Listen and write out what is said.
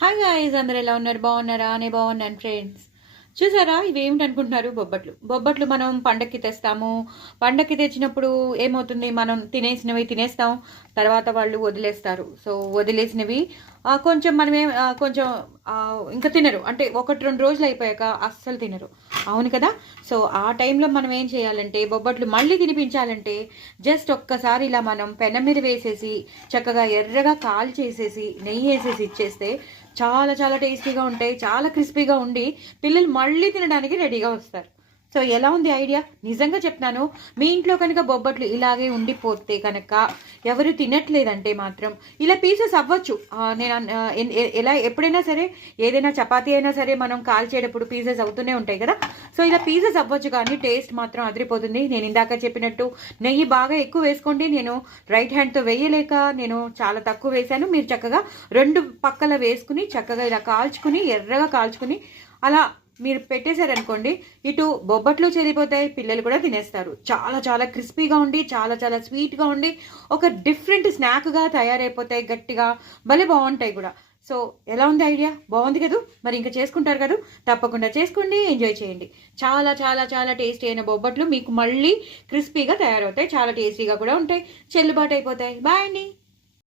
Hi guys, అందరు ఎలా ఉన్నారు? బాగున్నారా? నేను బాగున్నాను ఫ్రెండ్స్. చూసారా, ఇవి ఏమిటనుకుంటున్నారు? బొబ్బట్లు మనం పండక్కి తెస్తాము. పండక్కి తెచ్చినప్పుడు ఏమవుతుంది, మనం తినేసినవి తినేస్తాం, తర్వాత వాళ్ళు వదిలేస్తారు. సో వదిలేసినవి కొంచెం మనమే కొంచెం ఇంకా తినరు, అంటే 1-2 రోజులు అయిపోయాక అస్సలు తినరు. అవును కదా? సో ఆ టైంలో మనం ఏం చేయాలంటే, బొబ్బట్లు మళ్ళీ తినిపించాలంటే జస్ట్ ఒక్కసారి ఇలా మనం పెనం మీద వేసేసి చక్కగా ఎర్రగా కాల్ చేసేసి నెయ్యి వేసేసి ఇచ్చేస్తే చాలా చాలా టేస్టీగా ఉంటాయి. చాలా క్రిస్పీగా ఉండి పిల్లలు మళ్ళీ తినడానికి రెడీగా వస్తారు. సో ఎలా ఉంది ఐడియా? నిజంగా చెప్తున్నాను, మీ ఇంట్లో కనుక బొబ్బట్లు ఇలాగే ఉండిపోతే కనుక ఎవరు తినట్లేదంటే మాత్రం ఇలా పీసెస్ అవ్వచ్చు. నేను ఎలా ఎప్పుడైనా సరే ఏదైనా చపాతీ అయినా సరే మనం కాల్చేటప్పుడు పీసెస్ అవుతూనే ఉంటాయి కదా. సో ఇలా పీసెస్ అవ్వచ్చు, కానీ టేస్ట్ మాత్రం అదిరిపోతుంది. నేను ఇందాక చెప్పినట్టు నెయ్యి బాగా ఎక్కువ వేసుకోండి. నేను రైట్ హ్యాండ్తో వేయలేక నేను చాలా తక్కువ వేశాను. మీరు చక్కగా 2 పక్కల వేసుకుని చక్కగా ఇలా కాల్చుకుని ఎర్రగా కాల్చుకుని అలా మీరు పెట్టేశారనుకోండి, ఇటు బొబ్బట్లు చెరిపోతాయి, పిల్లలు కూడా తినేస్తారు. చాలా చాలా క్రిస్పీగా ఉండి చాలా చాలా స్వీట్గా ఉండి ఒక డిఫరెంట్ స్నాక్గా తయారైపోతాయి. గట్టిగా భలే బాగుంటాయి కూడా. సో ఎలా ఉంది ఐడియా? బాగుంది కదా? మరి ఇంకా చేసుకుంటారు కదా? తప్పకుండా చేసుకోండి, ఎంజాయ్ చేయండి. చాలా చాలా చాలా టేస్టీ అయిన బొబ్బట్లు మీకు మళ్ళీ క్రిస్పీగా తయారవుతాయి. చాలా టేస్టీగా కూడా ఉంటాయి, చెల్లుబాటు అయిపోతాయి. బాయ్ అండి.